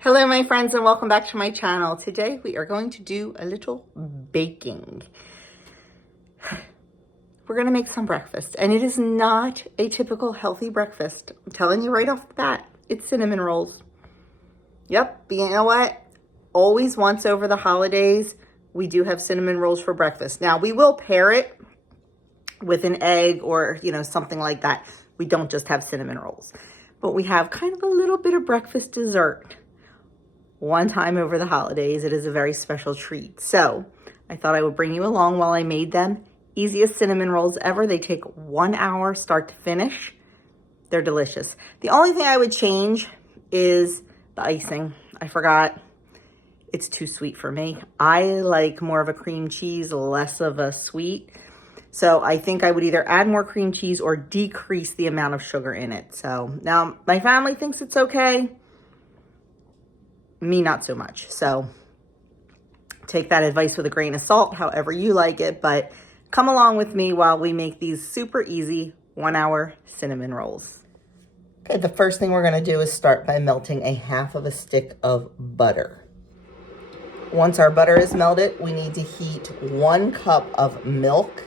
Hello my friends and welcome back to my channel. Today we are going to do a little baking. We're going to make some breakfast and it is not a typical healthy breakfast. I'm telling you right off the bat, it's cinnamon rolls. Yep, but you know what? Always once over the holidays, we do have cinnamon rolls for breakfast. Now we will pair it with an egg or, something like that. We don't just have cinnamon rolls, but we have kind of a little bit of breakfast dessert. One time over the holidays, it is a very special treat. So I thought I would bring you along while I made them. Easiest cinnamon rolls ever. They take 1 hour start to finish. They're delicious. The only thing I would change is the icing. I forgot. It's too sweet for me. I like more of a cream cheese, less of a sweet. So I think I would either add more cream cheese or decrease the amount of sugar in it. So now my family thinks it's okay. Me, not so much. So take that advice with a grain of salt, however you like it, but come along with me while we make these super easy 1 hour cinnamon rolls. Okay, the first thing we're gonna do is start by melting a half of a stick of butter. Once our butter is melted, we need to heat 1 cup of milk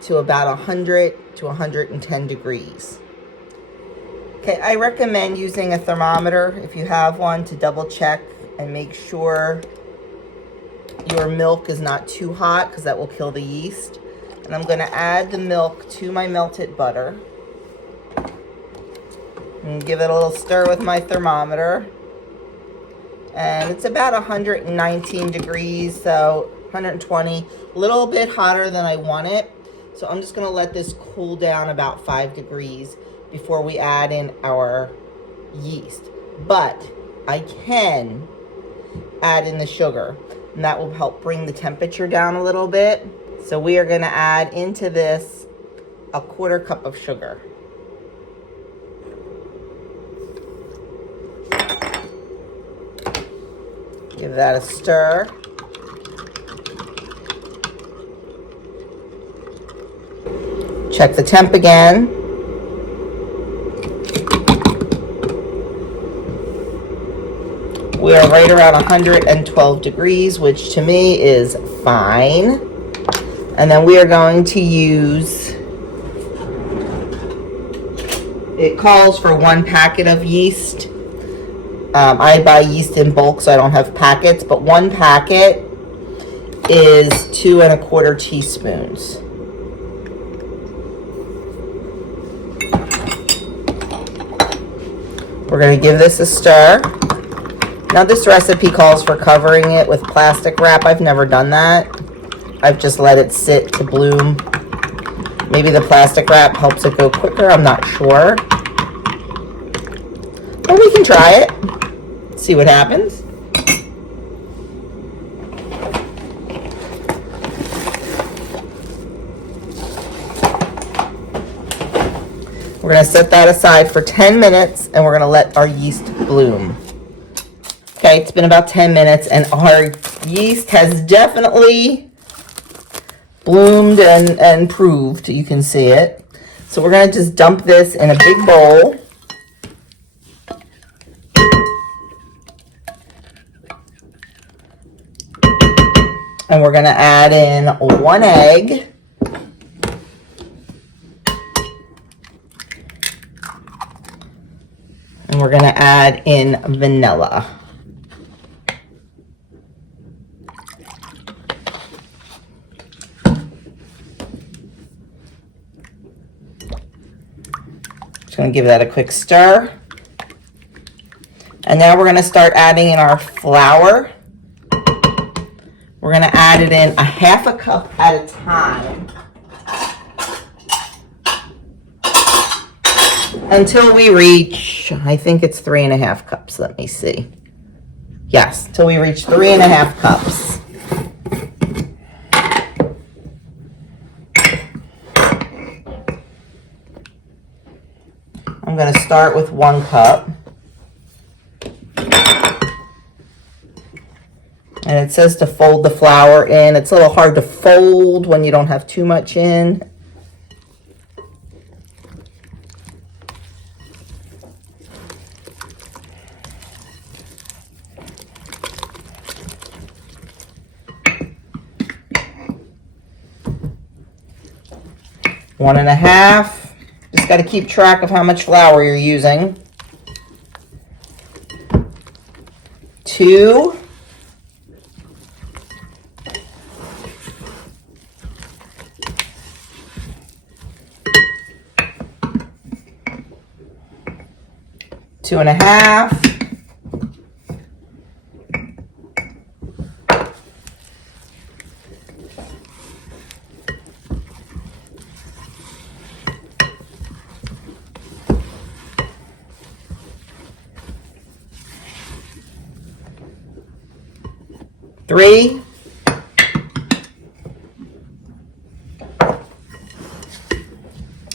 to about 100 to 110 degrees. Okay, I recommend using a thermometer if you have one to double check and make sure your milk is not too hot because that will kill the yeast. And I'm going to add the milk to my melted butter and give it a little stir with my thermometer. And it's about 119 degrees, so 120, a little bit hotter than I want it. So I'm just going to let this cool down about 5 degrees before we add in our yeast. But I can add in the sugar, and that will help bring the temperature down a little bit. So we are going to add into this a 1/4 cup of sugar. Give that a stir. Check the temp again. We are right around 112 degrees, which to me is fine. And then we are going to use, it calls for 1 packet of yeast. I buy yeast in bulk, so I don't have packets, but 1 packet is 2 1/4 teaspoons. We're going to give this a stir. Now this recipe calls for covering it with plastic wrap. I've never done that. I've just let it sit to bloom. Maybe the plastic wrap helps it go quicker. I'm not sure. But we can try it. See what happens. We're going to set that aside for 10 minutes and we're going to let our yeast bloom. Okay, it's been about 10 minutes and our yeast has definitely bloomed and improved. You can see it. So we're going to just dump this in a big bowl. And we're going to add in 1 egg. And we're going to add in vanilla. Going to give that a quick stir. And now we're going to start adding in our flour. We're going to add it in a 1/2 cup at a time until we reach, I think it's 3 1/2 cups. Let me see. Yes, till we reach 3 1/2 cups. I'm going to start with 1 cup. And it says to fold the flour in. It's a little hard to fold when you don't have too much in. 1.5. Just got to keep track of how much flour you're using. 2. 2.5. 3.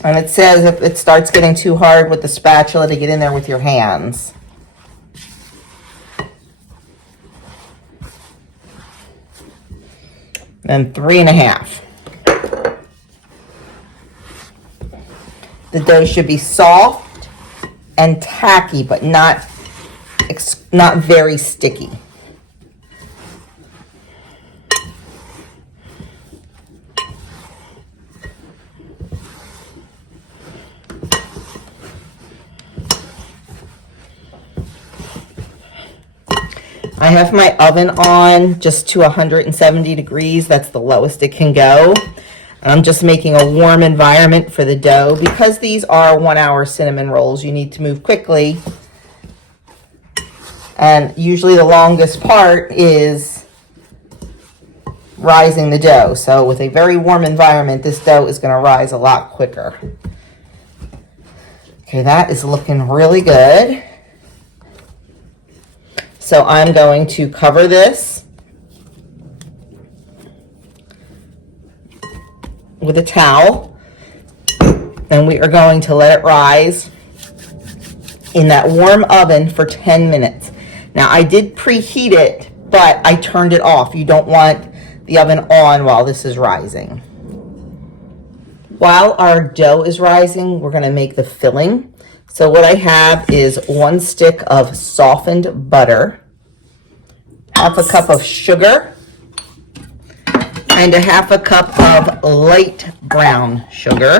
And it says if it starts getting too hard with the spatula to get in there with your hands. And 3.5. The dough should be soft and tacky, but not very sticky. I have my oven on just to 170 degrees. That's the lowest it can go. And I'm just making a warm environment for the dough. Because these are 1-hour cinnamon rolls, you need to move quickly. And usually the longest part is rising the dough. So with a very warm environment, this dough is going to rise a lot quicker. Okay, that is looking really good. So I'm going to cover this with a towel, and we are going to let it rise in that warm oven for 10 minutes. Now I did preheat it, but I turned it off. You don't want the oven on while this is rising. While our dough is rising, we're going to make the filling. So what I have is 1 stick of softened butter, 1/2 cup of sugar, and 1/2 cup of light brown sugar.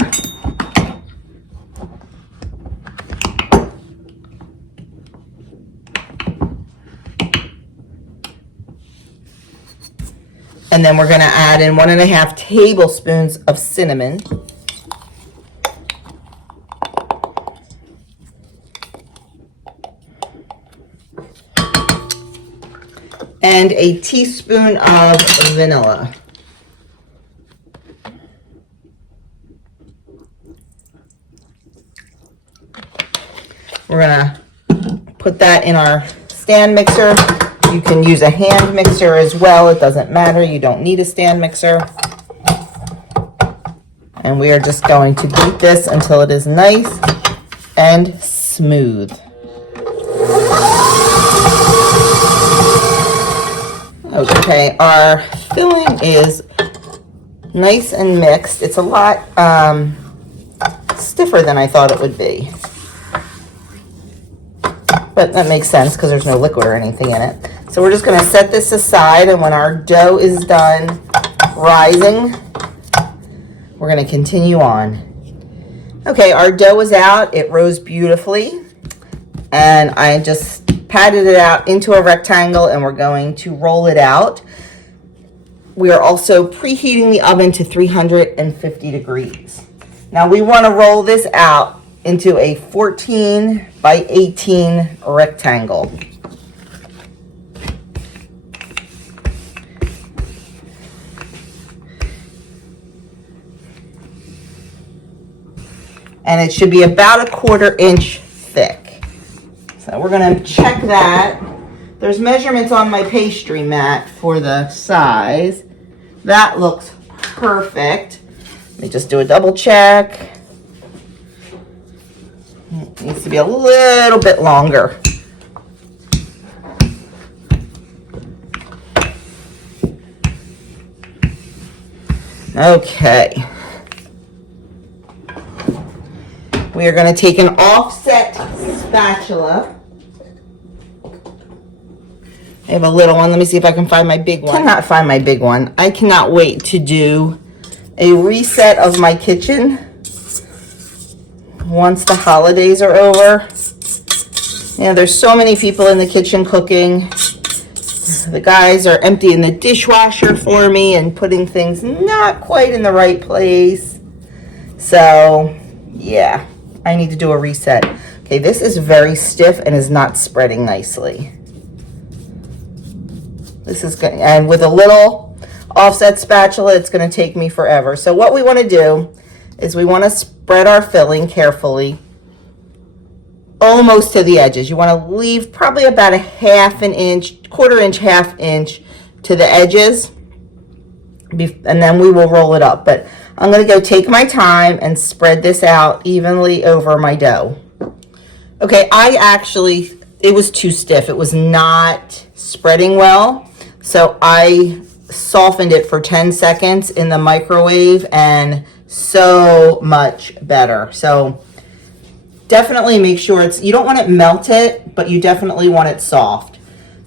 And then we're going to add in 1.5 tablespoons of cinnamon. And a teaspoon of vanilla. We're gonna put that in our stand mixer. You can use a hand mixer as well. It doesn't matter. You don't need a stand mixer. And we are just going to beat this until it is nice and smooth. Okay, our filling is nice and mixed. It's a lot stiffer than I thought it would be. But that makes sense because there's no liquid or anything in it. So we're just going to set this aside, and when our dough is done rising, we're going to continue on. Okay, our dough is out. It rose beautifully. And I just patted it out into a rectangle, and we're going to roll it out. We are also preheating the oven to 350 degrees. Now we want to roll this out into a 14 by 18 rectangle. And it should be about 1/4 inch thick. So we're going to check that. There's measurements on my pastry mat for the size. That looks perfect. Let me just do a double check. It needs to be a little bit longer. Okay. We are going to take an offset spatula. I have a little one. Let me see if I can find my big one. I cannot find my big one. I cannot wait to do a reset of my kitchen once the holidays are over. Yeah, there's so many people in the kitchen cooking. The guys are emptying the dishwasher for me and putting things not quite in the right place. So, yeah, I need to do a reset. Okay, this is very stiff and is not spreading nicely. This is good, and with a little offset spatula, it's going to take me forever. So what we want to do is we want to spread our filling carefully, almost to the edges. You want to leave probably about a half an inch, quarter inch, half inch to the edges, and then we will roll it up. But I'm going to go take my time and spread this out evenly over my dough. Okay, it was too stiff. It was not spreading well. So I softened it for 10 seconds in the microwave, and so much better. So definitely make sure you don't want it melted, but you definitely want it soft.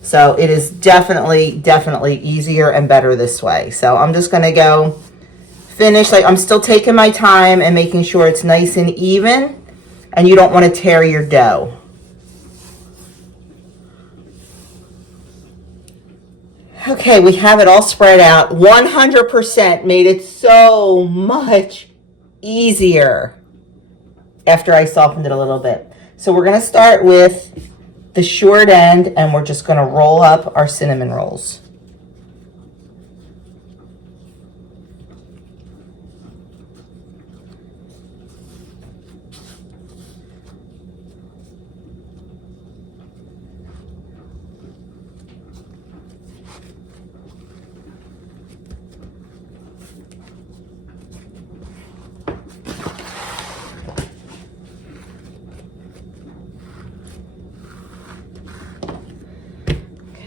So it is definitely easier and better this way. So I'm just gonna go finish, I'm still taking my time and making sure it's nice and even, and you don't want to tear your dough. Okay, we have it all spread out. 100% made it so much easier after I softened it a little bit. So we're going to start with the short end, and we're just going to roll up our cinnamon rolls.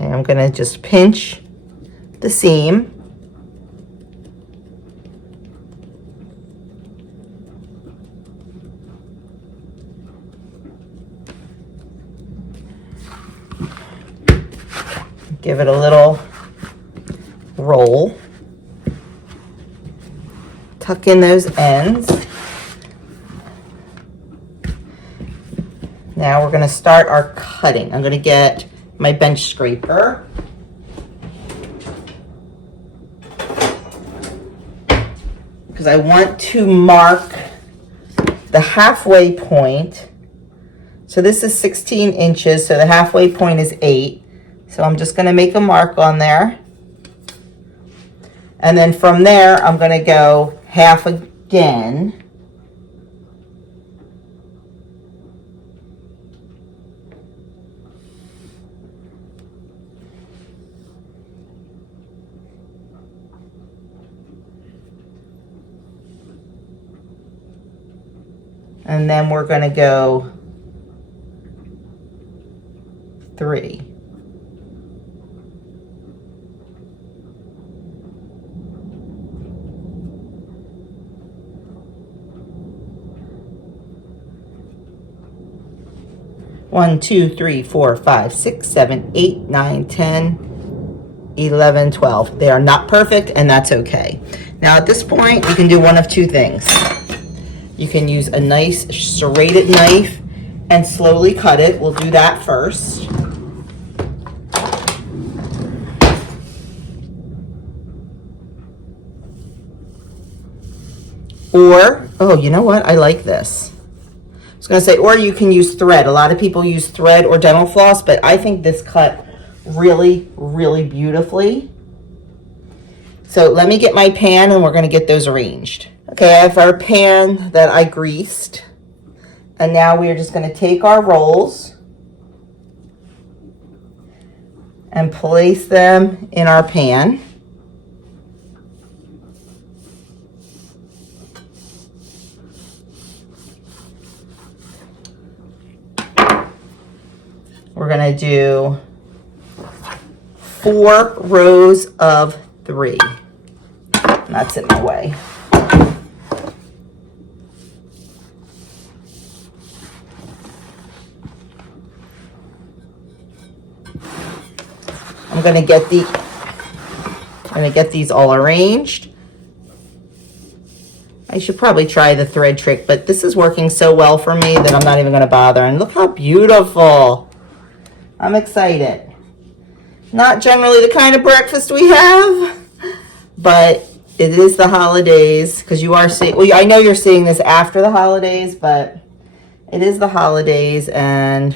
I'm going to just pinch the seam. Give it a little roll. Tuck in those ends. Now we're going to start our cutting. I'm going to get my bench scraper. Because I want to mark the halfway point. So this is 16 inches, so the halfway point is 8. So I'm just going to make a mark on there. And then from there, I'm going to go half again. And then we're going to go 3. One, 2, 3, 4, 5, 6, 7, 8, 9, 10, 11, 12. They are not perfect, and that's okay. Now at this point, you can do one of two things. You can use a nice serrated knife and slowly cut it. We'll do that first. Or, oh, you know what? I like this. I was going to say, or you can use thread. A lot of people use thread or dental floss, but I think this cut really, really beautifully. So let me get my pan and we're going to get those arranged. Okay, I have our pan that I greased. And now we are just going to take our rolls and place them in our pan. We're going to do 4 rows of 3. And that's in my way. I'm going to get these all arranged. I should probably try the thread trick, but this is working so well for me that I'm not even going to bother. And look how beautiful. I'm excited. Not generally the kind of breakfast we have, but it is the holidays, because you are seeing, well, I know you're seeing this after the holidays, but it is the holidays, and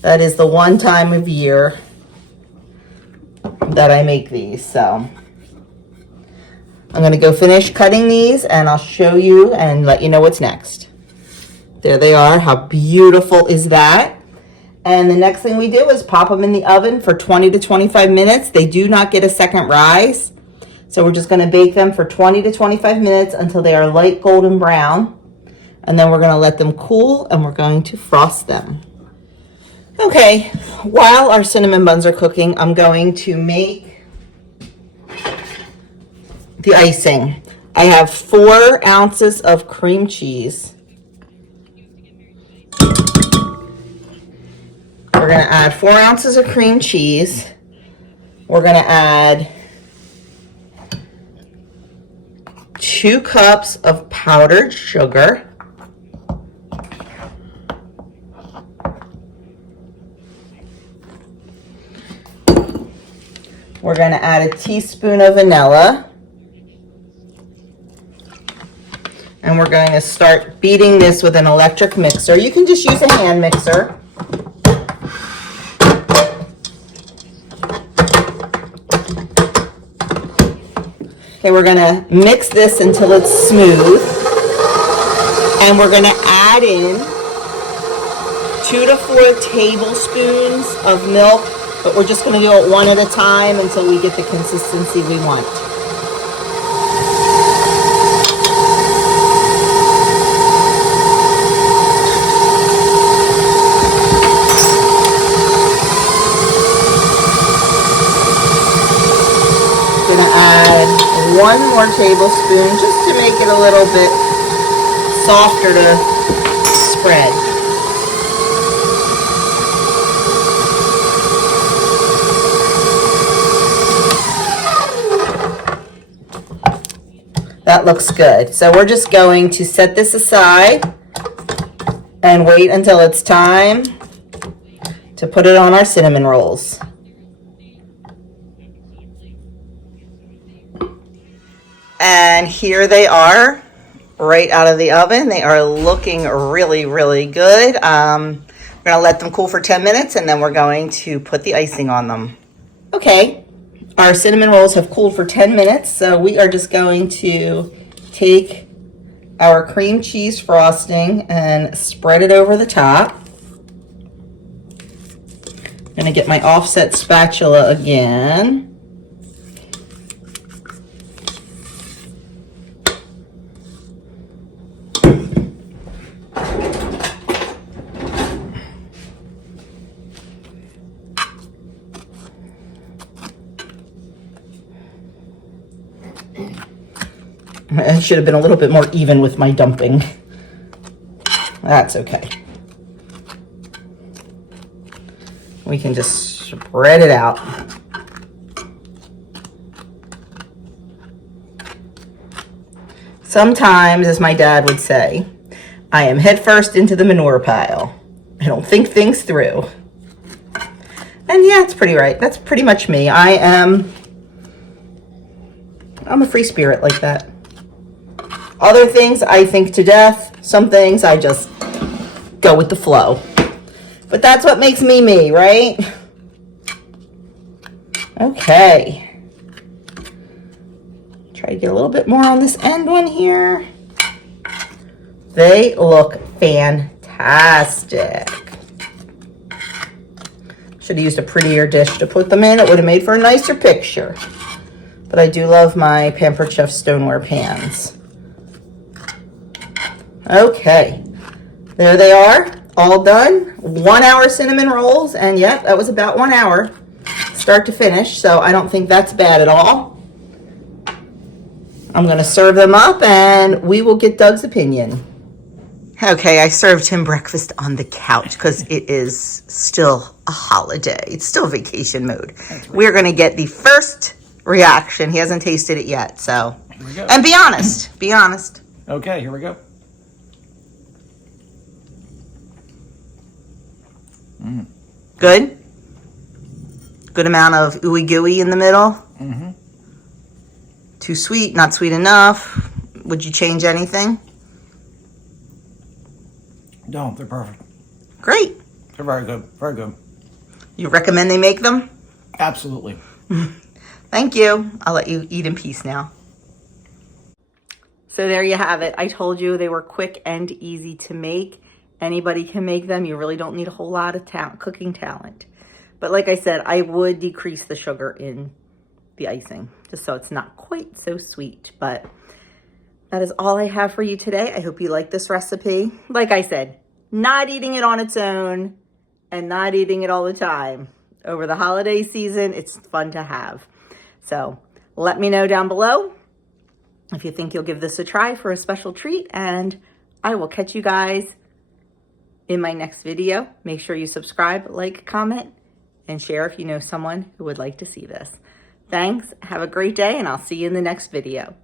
that is the one time of year that I make these. So I'm going to go finish cutting these, and I'll show you and let you know what's next. There they are. How beautiful is that? And the next thing we do is pop them in the oven for 20 to 25 minutes. They do not get a second rise. So we're just going to bake them for 20 to 25 minutes until they are light golden brown. And then we're going to let them cool, and we're going to frost them. Okay, while our cinnamon buns are cooking, I'm going to make the icing. I have 4 ounces of cream cheese. We're going to add 4 ounces of cream cheese. We're going to add 2 cups of powdered sugar. We're going to add a teaspoon of vanilla. And we're going to start beating this with an electric mixer. You can just use a hand mixer. Okay, we're going to mix this until it's smooth. And we're going to add in 2 to 4 tablespoons of milk, but we're just going to do it one at a time until we get the consistency we want. I'm going to add 1 more tablespoon just to make it a little bit softer to spread. That looks good. So we're just going to set this aside and wait until it's time to put it on our cinnamon rolls. And here they are, right out of the oven. They are looking really, really good. We're going to let them cool for 10 minutes, and then we're going to put the icing on them. Okay, our cinnamon rolls have cooled for 10 minutes, so we are just going to take our cream cheese frosting and spread it over the top. I'm going to get my offset spatula again. I should have been a little bit more even with my dumping. That's okay. We can just spread it out. Sometimes, as my dad would say, I am head first into the manure pile. I don't think things through. And yeah, it's pretty right. That's pretty much me. I'm a free spirit like that. Other things I think to death. Some things I just go with the flow. But that's what makes me me, right? Okay. Try to get a little bit more on this end one here. They look fantastic. Should have used a prettier dish to put them in. It would have made for a nicer picture. But I do love my Pampered Chef stoneware pans. Okay, there they are, all done. 1 hour cinnamon rolls, and yep, that was about 1 hour, start to finish, so I don't think that's bad at all. I'm gonna serve them up, and we will get Doug's opinion. Okay, I served him breakfast on the couch, because it is still a holiday. It's still vacation mode. We're gonna get the first reaction. He hasn't tasted it yet, so. And be honest, be honest. Okay, here we go. Good? Good amount of ooey gooey in the middle? Mm-hmm. Too sweet, not sweet enough? Would you change anything? No, they're perfect. Great. They're very good. Very good. You recommend they make them? Absolutely. Thank you. I'll let you eat in peace now. So there you have it. I told you they were quick and easy to make. Anybody can make them. You really don't need a whole lot of cooking talent. But like I said, I would decrease the sugar in the icing just so it's not quite so sweet. But that is all I have for you today. I hope you like this recipe. Like I said, not eating it on its own and not eating it all the time. Over the holiday season, it's fun to have. So let me know down below if you think you'll give this a try for a special treat, and I will catch you guys in my next video. Make sure you subscribe, like, comment, and share if you know someone who would like to see this. Thanks, have a great day, and I'll see you in the next video.